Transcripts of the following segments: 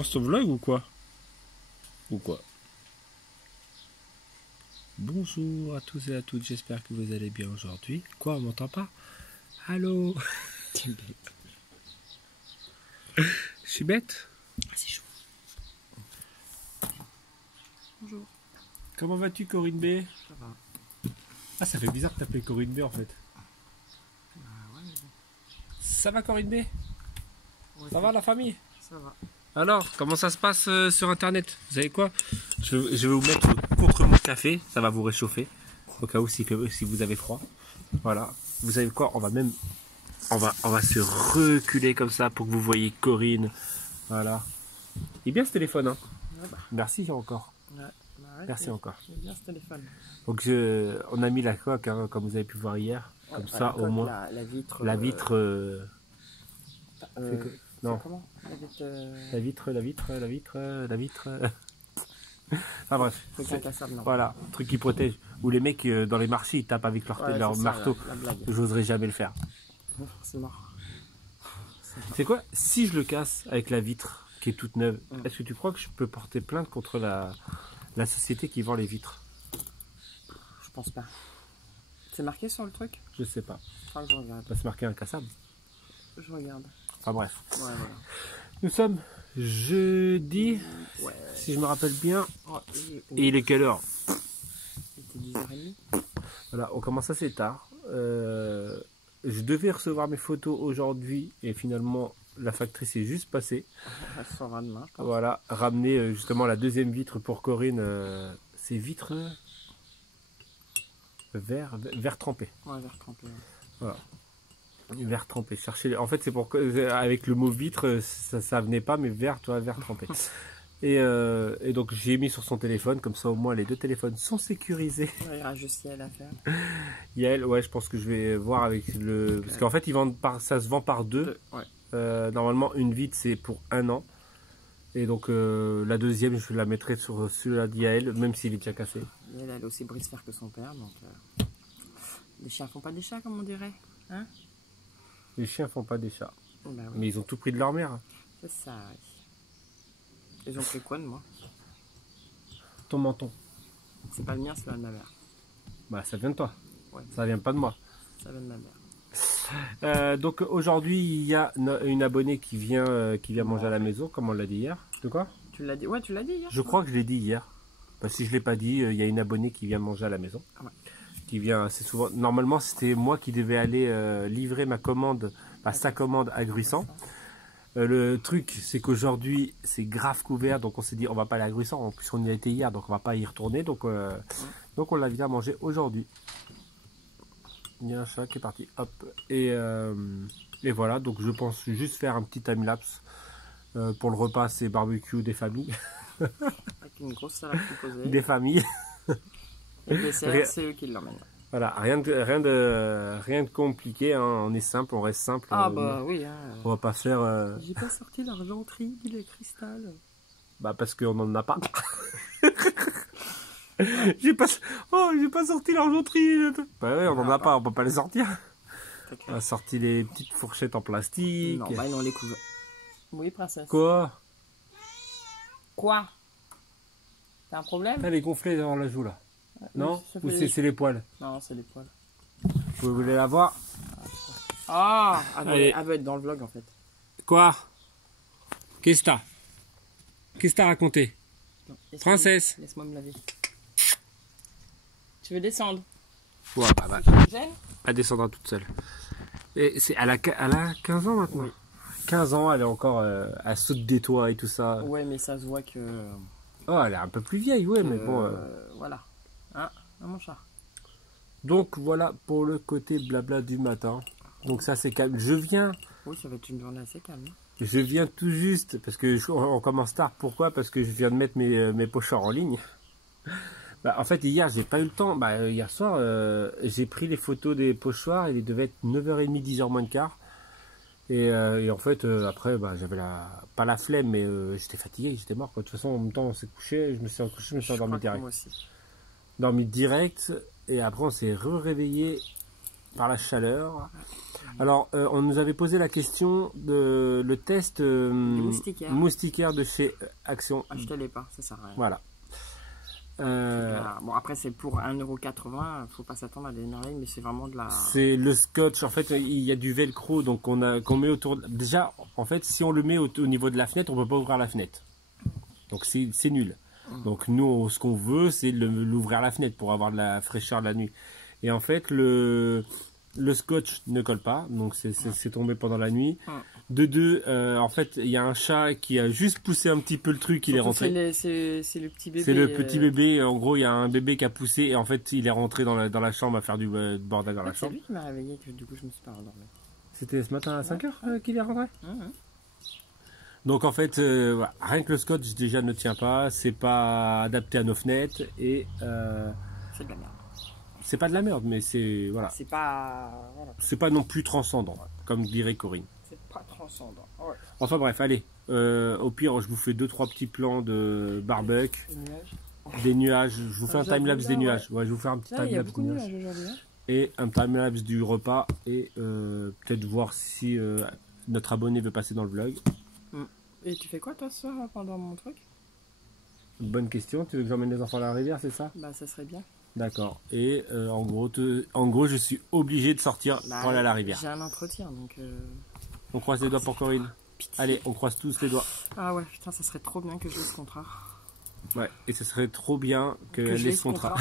commence ton vlog ou quoi? Ou quoi? Bonjour à tous et à toutes, j'espère que vous allez bien aujourd'hui. Quoi, on m'entend pas? Allô? T'es bête. Je suis bête? Ah, c'est chaud. Bonjour. Comment vas-tu, Corinne B? Ça va. Ah, ça fait bizarre de t'appeler Corinne B en fait. Ouais, mais bon. Ça va, Corinne B? Ouais, Ça va, la famille? Ça va. Alors, comment ça se passe sur internet? Vous savez quoi? Je vais vous mettre contre mon café, ça va vous réchauffer. Au cas où si vous avez froid. Voilà. Vous savez quoi? On va se reculer comme ça pour que vous voyez Corinne. Voilà. Il est bien ce téléphone, hein? Ouais, bah. Merci encore. Ouais. Bah, ouais, Merci encore. J'aime bien ce téléphone. Donc on a mis la coque, hein, comme vous avez pu voir hier. Comme Ouais, ça, la au coque, moins. La vitre. La vitre. Non. C'est comment? La vitre. La vitre. Enfin bref. C'est incassable, non. Voilà, truc qui protège. Ou les mecs dans les marchés ils tapent avec leur, Ouais, leur c'est ça, marteau. la blague. J'oserais jamais le faire. C'est mort. C'est quoi? Si je le casse avec la vitre qui est toute neuve, est-ce que tu crois que je peux porter plainte contre la société qui vend les vitres? Je pense pas. C'est marqué sur le truc? Je sais pas. Faudra que je regarde. Ça va se marquer incassable. Je regarde. Enfin bref. Ouais, voilà. Nous sommes jeudi, Ouais. si je me rappelle bien. Oh, Et il est quelle heure? Il était 10h30. Voilà, on commence assez tard. Je devais recevoir mes photos aujourd'hui et finalement la factrice est juste passée. Elle sera demain, je pense. Voilà, ramener justement la deuxième vitre pour Corinne. C'est vitre vert trempé. Ouais, vers 31. Voilà. Vert trempé. Chercher. En fait, c'est pour avec le mot vitre, ça venait pas, mais vert, toi, vert trempé. Et donc j'ai mis sur son téléphone, comme ça au moins les deux téléphones sont sécurisés. Il y aura juste Yael à faire. Yael, ouais, je pense que je vais voir avec le. Parce qu'en fait, ils vendent ça se vend par deux. Ouais. Normalement, une vitre c'est pour 1 an. Et donc la deuxième, je la mettrai sur celui-là d'Yael, même s'il est déjà cassé. Yael, elle est aussi brise-fer que son père, donc. Les chiens font pas des chats, comme on dirait. Hein? Les chiens font pas des chats. Bah oui. Mais ils ont tout pris de leur mère. C'est ça, oui. Ils ont pris quoi de moi? Ton menton. C'est pas le mien, c'est celui de ma mère. Bah ça vient de toi. Ouais. Ça vient pas de moi. Ça vient de ma mère. Donc aujourd'hui il y a une abonnée qui vient manger à la maison, comme on l'a dit hier. De quoi? Tu l'as dit? Ouais, tu l'as dit hier. Je crois que je l'ai dit hier. Parce que si je l'ai pas dit, il y a une abonnée qui vient manger à la maison. Ah ouais. Qui vient assez souvent. Normalement c'était moi qui devais aller livrer ma commande, sa commande à Gruissant. Le truc c'est qu'aujourd'hui c'est grave couvert, donc on s'est dit on va pas aller à Gruissant. En plus on y a été hier, donc on va pas y retourner. Donc on la vient manger aujourd'hui. Il y a un chat qui est parti, hop, et voilà, donc je pense juste faire un petit timelapse pour le repas, c'est barbecue des familles. Avec une grosse salade composée. Des familles. Et le dessert, c'est eux qui l'emmènent. Voilà, rien de compliqué, hein. On est simple, on reste simple. Ah bah oui. Hein. On va pas faire... J'ai pas sorti l'argenterie, le cristal. Bah parce qu'on en a pas. J'ai pas sorti l'argenterie. Bah ouais, on en a pas, on peut pas les sortir. On a sorti les petites fourchettes en plastique. Non, bah non, les couverts. Oui, princesse. Quoi? Quoi? T'as un problème? Elle est gonflée dans la joue là. Non? Ou c'est les poils? Non, c'est les poils. Vous voulez la voir? Ah, Allez. Elle veut être dans le vlog en fait. Quoi? Qu'est-ce que t'as? Qu'est-ce que t'as raconté? Princesse. Laisse-moi me laver. Tu veux descendre? Ouais, bah. Tu me gênes? Elle descendra toute seule. Elle a 15 ans maintenant. Oui. 15 ans, elle est encore... elle saute des toits et tout ça. Ouais, mais ça se voit que... Oh, elle est un peu plus vieille, ouais, mais bon... Voilà. Hein, mon chat. Donc voilà pour le côté blabla du matin. Donc ça c'est calme. Oui, ça va être une journée assez calme. Je viens tout juste, parce que on commence tard. Pourquoi? Parce que je viens de mettre mes pochoirs en ligne. Bah, en fait hier j'ai pas eu le temps. Bah, hier soir j'ai pris les photos des pochoirs. Il devait être 9h30, 10h moins de quart. Et en fait après bah, j'avais pas la flemme, mais j'étais fatigué, j'étais mort quoi. De toute façon en même temps on s'est couché, je me suis recouché, je me suis endormi direct. Moi aussi. Dormi direct, et après on s'est réveillé par la chaleur. Alors, on nous avait posé la question de le test moustiquaire de chez Action. Achetez-les pas, ça sert à rien. Voilà. Bon, après, c'est pour 1,80 €. Faut pas s'attendre à des merveilles, mais c'est vraiment de la. C'est le scotch. En fait, il y a du velcro, donc qu'on met autour. Déjà, en fait, si on le met au niveau de la fenêtre, on peut pas ouvrir la fenêtre. Donc c'est nul. Donc nous, ce qu'on veut, c'est l'ouvrir la fenêtre pour avoir de la fraîcheur la nuit. Et en fait, le scotch ne colle pas, donc c'est tombé pendant la nuit. De deux, en fait, il y a un chat qui a juste poussé un petit peu le truc, il est rentré. C'est le petit bébé. C'est le petit bébé, en gros, il y a un bébé qui a poussé et en fait, il est rentré dans la chambre à faire du bordel dans la chambre. C'est lui qui m'a réveillé, du coup, je me suis pas endormi. C'était ce matin à 5 h qu'il est rentré. Donc en fait, voilà, rien que le scotch déjà ne tient pas, c'est pas adapté à nos fenêtres et c'est de la merde. C'est pas de la merde, mais c'est voilà. C'est pas voilà. C'est pas non plus transcendant, comme dirait Corinne. C'est pas transcendant. Ouais. Enfin bref, allez. Au pire, je vous fais 2-3 petits plans de barbecue, des nuages. Je vous fais un timelapse des nuages. Ouais, je vous fais un petit timelapse des nuages. Et un timelapse du repas et peut-être voir si notre abonné veut passer dans le vlog. Et tu fais quoi toi ce soir pendant mon truc? Bonne question. Tu veux que j'emmène les enfants à la rivière, c'est ça? Bah ça serait bien. D'accord. Et en gros, je suis obligé de sortir pour aller à la rivière. J'ai un entretien, donc... On croise les doigts pour Corinne. Pitié. Allez, on croise tous les doigts. Ah ouais, putain, ça serait trop bien que je laisse ce contrat. Ouais, et ce serait trop bien que je laisse ce contrat.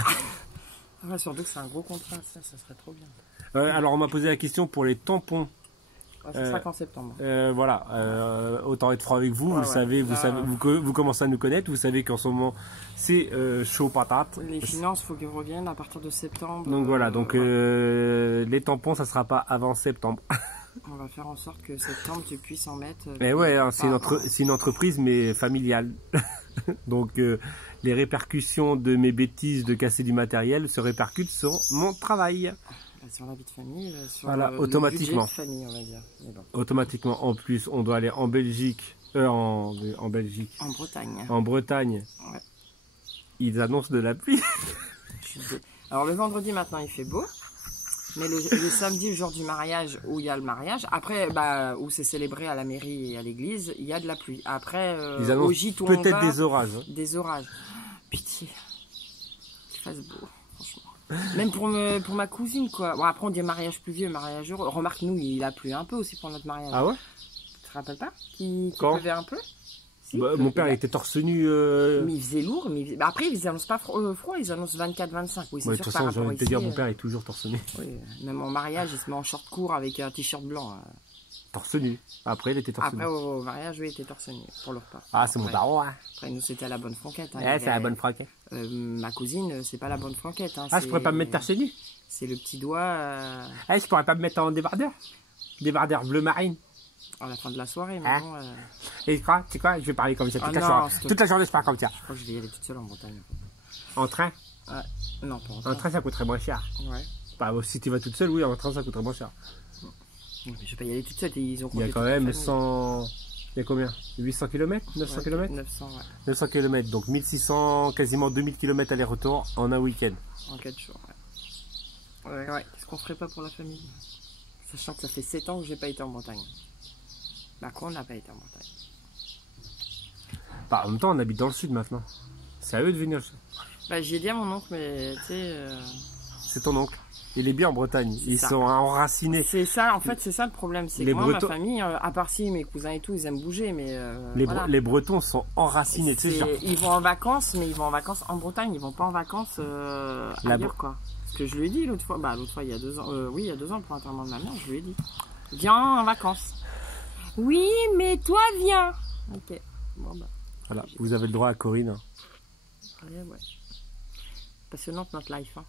Ah ouais, surtout que c'est un gros contrat, ça serait trop bien. Alors, on m'a posé la question pour les tampons. Ça sera qu'en septembre. Voilà, autant être franc avec vous, vous savez, vous commencez à nous connaître, vous savez qu'en ce moment c'est chaud patate. Les finances, faut qu'ils reviennent à partir de septembre. Donc voilà, donc les tampons, ça sera pas avant septembre. On va faire en sorte que septembre tu puisses en mettre. Mais ouais, hein, c'est une entreprise mais familiale. Donc les répercussions de mes bêtises de casser du matériel se répercutent sur mon travail. Sur la vie de famille, sur voilà, le automatiquement. budget de famille, on va dire. Bon. Automatiquement, en plus, on doit aller en Belgique, en Belgique. En Bretagne. En Bretagne. Ouais. Ils annoncent de la pluie. Alors le vendredi maintenant il fait beau, mais le samedi, le jour du mariage, où il y a le mariage, après, où c'est célébré à la mairie et à l'église, il y a de la pluie. Après, ils annoncent au gîte où peut-être des orages. Hein. Des orages. Pitié. Qu'il fasse beau, franchement. Même pour ma cousine, quoi. Bon, après, on dit mariage pluvieux, mariage heureux. Remarque, nous, il a plu un peu aussi pour notre mariage. Ah ouais? Tu te rappelles pas qu'il pleuvait un peu? Si, mon père il était torse nu. Mais il faisait lourd. Mais après, ils annoncent pas froid, ils annoncent 24-25. Oui, c'est sûr. De toute façon, j'ai envie de te dire, mon père est toujours torse nu. Oui, même en mariage, il se met en short court avec un t-shirt blanc. Torse nu. Après, il était torse nu. Après, au mariage, oui, il était torse nu pour le repas. Ah, c'est mon daron, hein. Après, nous, c'était à la bonne franquette. Hein. Ouais, c'est la bonne franquette. Ma cousine, c'est pas la bonne franquette. Hein. Ah, je pourrais pas me mettre torse nu? C'est le petit doigt. Ah, je pourrais pas me mettre en débardeur? Débardeur bleu marine. À la fin de la soirée, mais bon. Et tu sais quoi, je vais parler comme ça toute la journée. Toute la journée, je parle comme ça. Je crois que je vais y aller toute seule en Bretagne. En train? Ouais. Non, pas en train. En train, ça coûterait moins cher. Ouais. Bah, si tu vas toute seule, oui, en train, ça coûterait moins cher. Mais je vais pas y aller toute seule. Ils ont il y a quand même 100. Il y a combien? 800 km? 900 km? 900, ouais. 900 km, donc 1600, quasiment 2000 km aller-retour en un week-end. En 4 jours, ouais. Ouais. Qu'est-ce qu'on ferait pas pour la famille? Sachant que ça fait 7 ans que j'ai pas été en Bretagne. Bah quoi, on n'a pas été en Bretagne. Bah, en même temps, on habite dans le sud maintenant. C'est à eux de venir. Bah, j'y ai dit à mon oncle, mais tu sais. C'est ton oncle. Il est bien en Bretagne. Ils sont enracinés. C'est ça, en fait, c'est ça le problème. C'est que moi, ma famille, à part si mes cousins et tout, ils aiment bouger, mais. Les Bretons sont enracinés. Ils vont en vacances, mais ils vont en vacances en Bretagne. Ils vont pas en vacances ailleurs, quoi. Parce que je lui ai dit l'autre fois. Bah, l'autre fois, il y a 2 ans. Oui, il y a 2 ans pour l'enterrement de ma mère, je lui ai dit. Viens en vacances. Oui, mais toi, viens. Ok. Bon, bah. Voilà, vous avez le droit à Corinne. Ouais. Passionnante notre life. Hein.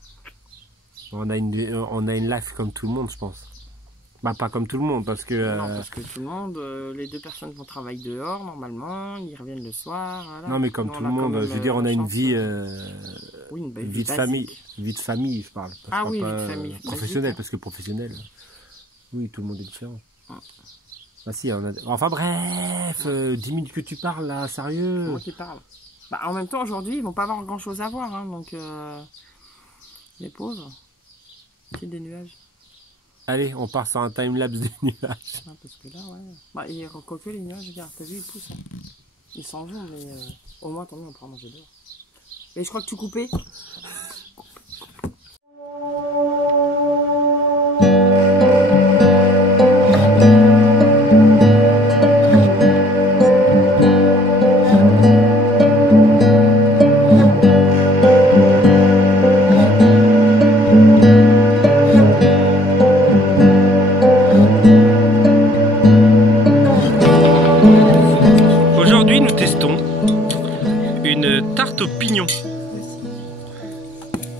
On a une life comme tout le monde, je pense. Bah, pas comme tout le monde, parce que... Non, parce que tout le monde, les 2 personnes vont travailler dehors, normalement. Ils reviennent le soir. Voilà. Non, mais comme tout le monde, je veux dire, on a une vie... oui, une vie de famille. Vie de famille, je parle. Ah oui, vie de famille. Professionnelle, parce que professionnel... Oui, tout le monde est différent. Ah si, enfin bref, 10 minutes que tu parles là, sérieux. C'est moi qui parle. Bah, en même temps, aujourd'hui, ils vont pas avoir grand chose à voir, hein, donc les pauvres, c'est des nuages. Allez, on part sur un timelapse des nuages. Ah, parce que là, ouais. Bah, quoique les nuages, regarde, t'as vu, ils poussent. Hein. Ils s'en vont, mais au moins, tant mieux, on pourra manger dehors. Et je crois que tu coupais. Aujourd'hui, nous testons une tarte aux pignons.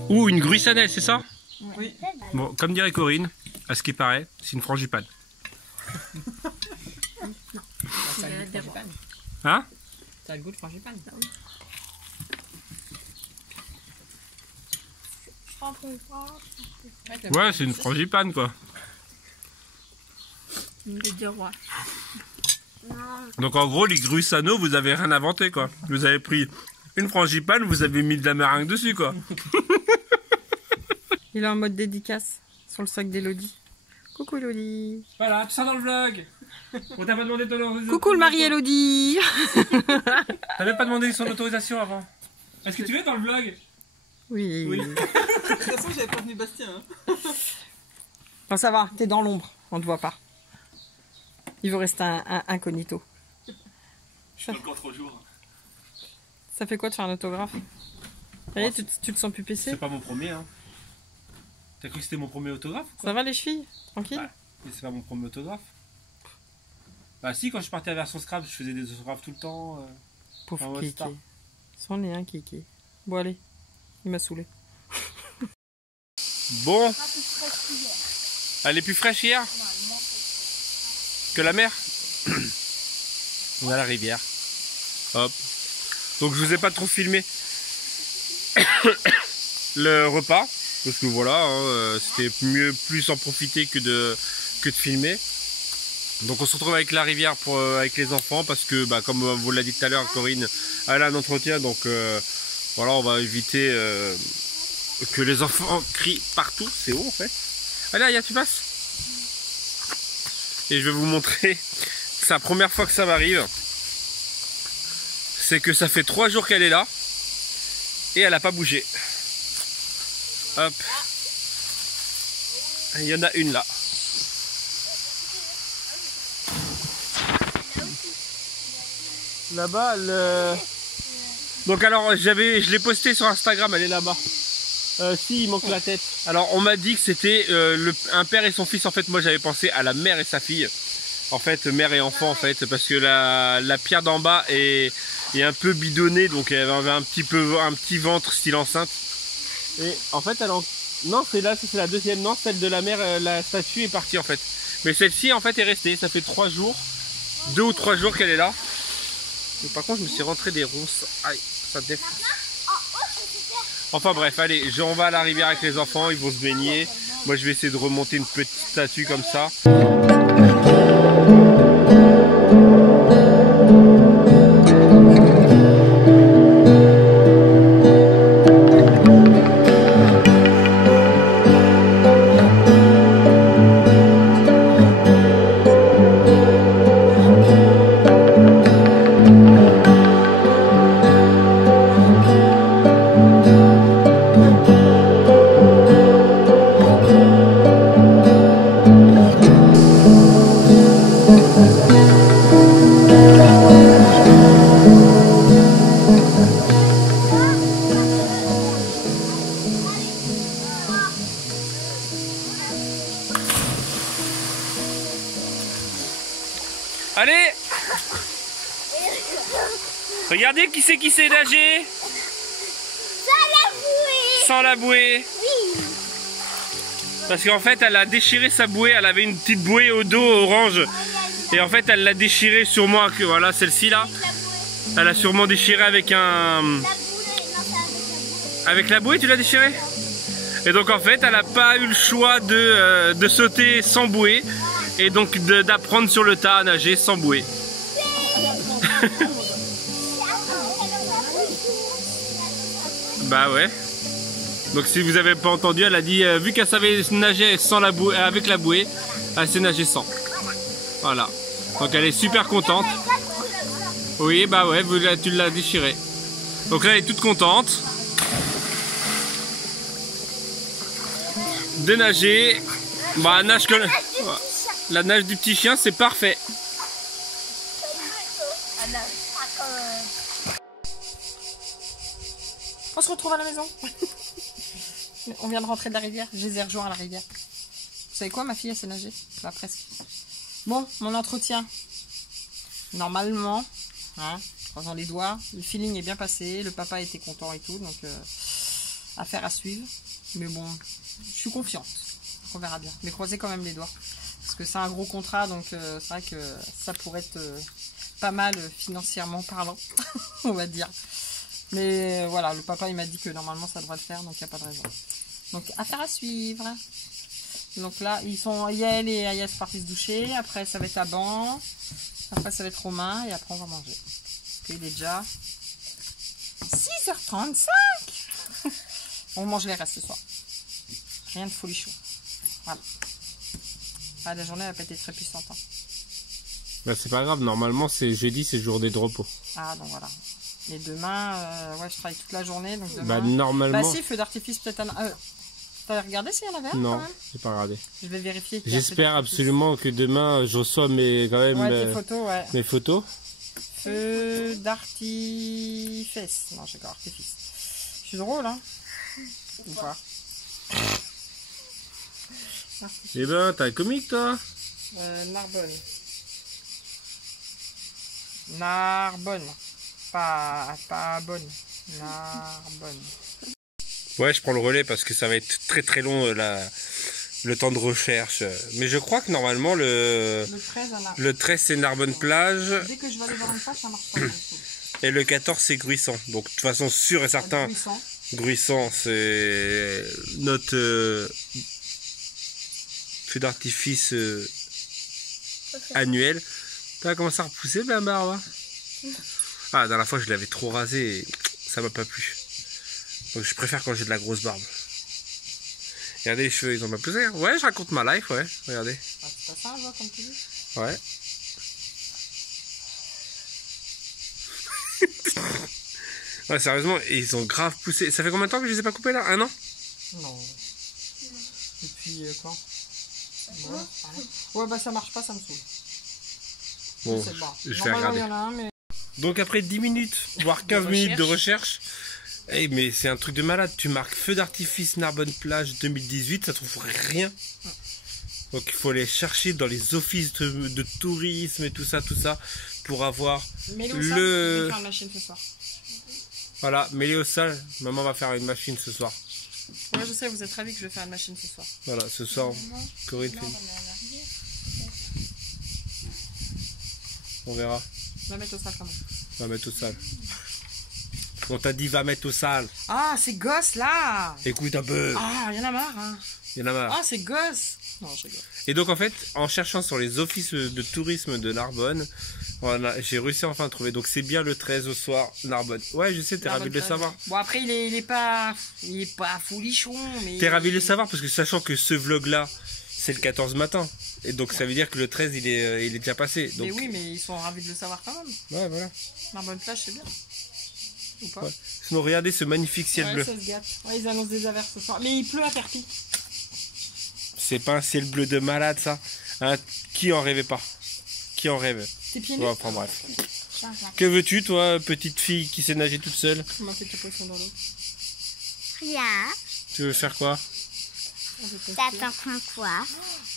Ou une gruissannelle, c'est ça? Oui. Bon, comme dirait Corinne, à ce qui paraît, c'est une frangipane. Hein? Ça a le goût de frangipane. Ouais, c'est une frangipane quoi. Donc en gros, les gruissano, vous avez rien inventé quoi. Vous avez pris une frangipane, vous avez mis de la meringue dessus quoi. Il est en mode dédicace sur le sac d'Elodie. Coucou Elodie. Voilà, tout ça dans le vlog. On t'a pas demandé ton autorisation. Coucou le mari Elodie. T'avais pas demandé son autorisation avant. Est-ce que tu es dans le vlog? Oui. De toute façon, j'avais pas venu Bastien. Hein. Bon, ça va, t'es dans l'ombre, on te voit pas. Il veut rester un incognito. Je suis encore trop jour. Ça fait quoi de faire un autographe? Allez, tu te sens plus PC? C'est pas mon premier hein. T'as cru que c'était mon premier autographe ou quoi? Ça va les chevilles? Tranquille? Ouais, mais c'est pas mon premier autographe. Bah si, quand je partais à la version Scrap, je faisais des autographes tout le temps. Pauvre Kiki. C'en est un Kiki. Bon allez, il m'a saoulé. Bon. Elle est plus fraîche hier que la mer. On a la rivière. Hop. Donc je vous ai pas trop filmé le repas. Parce que voilà, hein, c'était mieux plus en profiter que de filmer. Donc on se retrouve avec la rivière avec les enfants parce que bah, comme vous l'a dit tout à l'heure, Corinne elle a un entretien, donc voilà, on va éviter que les enfants crient partout. C'est haut en fait. Allez Aya, tu passes. Et je vais vous montrer, c'est la première fois que ça m'arrive. C'est que ça fait 3 jours qu'elle est là et elle n'a pas bougé. Hop. Il y en a une là. Là-bas, donc alors je l'ai posté sur Instagram, elle est là-bas. Si, il manque la tête. Alors on m'a dit que c'était un père et son fils. En fait, moi j'avais pensé à la mère et sa fille. En fait, mère et enfant en fait, parce que la pierre d'en bas est un peu bidonnée, donc elle avait un petit ventre style enceinte. Et en fait, non, c'est la deuxième. Non, celle de la mère, la statue est partie en fait. Mais celle-ci en fait est restée. Ça fait 3 jours, 2 ou 3 jours qu'elle est là. Mais par contre, je me suis rentré des ronces. Aïe, ça défonce. Enfin bref, allez, on va à la rivière avec les enfants, ils vont se baigner. Moi, je vais essayer de remonter une petite statue comme ça. Allez! Regardez qui sait nager! Sans la bouée! Oui! Parce qu'en fait, elle a déchiré sa bouée, elle avait une petite bouée au dos orange. Et en fait, elle l'a déchirée sûrement, voilà, celle-ci là. Elle a sûrement déchiré avec un... Avec la bouée, tu l'as déchirée? Et donc en fait, elle n'a pas eu le choix de sauter sans bouée. Et donc d'apprendre sur le tas à nager sans bouée. Bah ouais. Donc si vous avez pas entendu, elle a dit vu qu'elle savait nager sans la bouée, avec la bouée, elle sait nager sans. Voilà. Donc elle est super contente. Oui, bah ouais, tu l'as déchiré. Donc là elle est toute contente de nager. Bah nage que la nage du petit chien, c'est parfait. On se retrouve à la maison. On vient de rentrer de la rivière. Je les ai rejoints à la rivière. Vous savez quoi, ma fille, elle sait nager. Bah, presque. Bon, mon entretien. Normalement, hein, croisant les doigts, le feeling est bien passé. Le papa était content et tout. Donc, affaire à suivre. Mais bon, je suis confiante. On verra bien. Mais croisez quand même les doigts. Parce que c'est un gros contrat. Donc, c'est vrai que ça pourrait être pas mal financièrement parlant. On va dire. Mais voilà, le papa il m'a dit que normalement ça devrait le faire, donc il n'y a pas de raison. Donc affaire à suivre. Donc là, ils sont Yael et Aya sont partis se doucher. Après ça va être Aban. Après ça va être Romain. Et après on va manger. Parce qu'il est déjà 6h35. On mange les restes ce soir. Rien de folichon. Voilà. Ah, la journée elle n'a pas été très puissante. Hein. Bah, c'est pas grave, normalement c'est jeudi, c'est journée de repos. Ah donc voilà. Et demain, ouais, je travaille toute la journée, donc demain... Bah, normalement... Bah si, feu d'artifice peut-être... T'as regardé s'il y en avait un? Non, j'ai pas regardé. Je vais vérifier. J'espère absolument que demain, je reçois quand même, tes photos, ouais. mes photos. Feu d'artifice. Non, j'ai encore artifice. Je suis drôle, hein? Ou pas? Eh ben, t'as un comique, toi? Narbonne. Narbonne. Pas bonne. Narbonne. Ouais, je prends le relais parce que ça va être très très long le temps de recherche. Mais je crois que normalement le 13 c'est Narbonne plage. Dès que je vais aller voir une page, ça marche pas. Et le 14 c'est Gruissant. Donc de toute façon sûr et certain. Gruissant c'est notre feu d'artifice annuel. T'as commencé à repousser la barbe? Ah, la dernière fois je l'avais trop rasé et ça m'a pas plu. Donc je préfère quand j'ai de la grosse barbe. Regardez les cheveux, ils ont pas poussé. Ouais, je raconte ma life, ouais. Regardez. Ah, c'est pas ça, je vois, comme tu dis. Ouais. Ouais, sérieusement, ils ont grave poussé. Ça fait combien de temps que je les ai pas coupés là? 1 an? Non. Depuis quand? Ouais, bah ça marche pas, ça me saoule. Bon, je vais regarder. Il y en a un, mais... Donc après 10 minutes, voire 15 minutes de recherche, hey, mais c'est un truc de malade. Tu marques feu d'artifice Narbonne plage 2018, ça trouve rien. Donc il faut aller chercher dans les offices de tourisme et tout ça pour avoir le... Je vais faire une machine ce soir. Voilà, mets-les au sale. Maman va faire une machine ce soir. Ouais, je sais, vous êtes ravis que je vais faire une machine ce soir. Voilà, ce soir, Corinne fait. On verra. Va mettre au sale quand même. Va mettre au sale. On t'a dit va mettre au sale. Ah, c'est gosse là. Écoute un peu. Ah, y'en a marre. Hein. Y en a marre. Ah, c'est gosse. Non, je rigole. Et donc en fait, en cherchant sur les offices de tourisme de Narbonne, voilà, j'ai réussi enfin à trouver. Donc c'est bien le 13 au soir, Narbonne. Ouais, je sais, t'es ravi de le savoir. Bon, après, il est pas folichon, mais... T'es ravi de le savoir parce que sachant que ce vlog-là, c'est le 14 matin. Et donc ça veut dire que le 13, il est déjà passé. Donc... Mais oui, mais ils sont ravis de le savoir quand même. Ouais, voilà. Narbonne plage, c'est bien. Ou pas? Ouais. Sinon, regardez ce magnifique ciel bleu. Ça se gâte. Ouais, ils annoncent des averses ce soir. Mais il pleut à Perpignan. C'est pas un ciel bleu de malade, ça. Hein, qui en rêvait pas? Qui en rêve? Tes pieds nus? Ouais, enfin bref. Que veux-tu, toi, petite fille qui sait nager toute seule? Comment fait tes poissons dans l'eau? Rien. Tu veux faire quoi? T'attends quoi?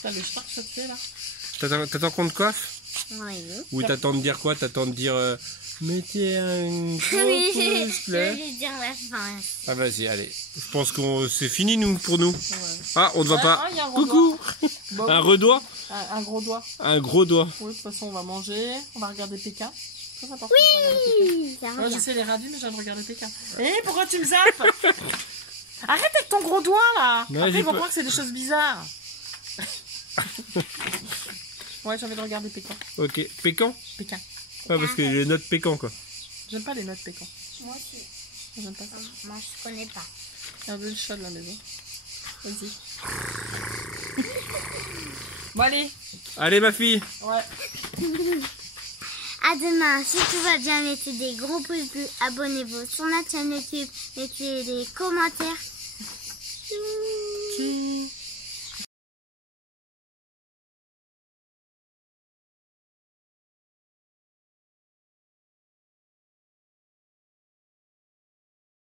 T'as le spark ça te fait là? T'attends qu'on te coiffe? Oui. Ou t'attends de dire quoi? T'attends de dire mettez un gros Oui, pouce je bleu. vais lui dire la fin. Ah vas-y, allez. Je pense que c'est fini pour nous. Ouais. Ah, on ne voit pas. Ah, y a un gros Coucou. Bon, Un redoigt? un gros doigt. Un gros doigt. Oui, de toute façon, on va manger. On va regarder Pékin. Très important. Oui, ça Moi, revient. je sais les radis, mais j'ai envie de regarder Pékin. Eh, pourquoi tu me zappes? Arrête avec ton gros doigt là. Ouais, Après, j'ai ils vont pas- croire que c'est des choses bizarres. Ouais, j'ai envie de regarder Pékin. Ok. Pécan? Pékin. Ouais, parce que les notes pécan quoi. J'aime pas les notes Pékin. Moi aussi. J'aime pas ça. Moi, je connais pas. Regardez le chat de la maison. Vas-y. Bon, allez. Allez, ma fille. Ouais. À demain, si tout va bien, mettez des gros pouces bleus, abonnez-vous sur notre chaîne YouTube, mettez des commentaires. Tchou.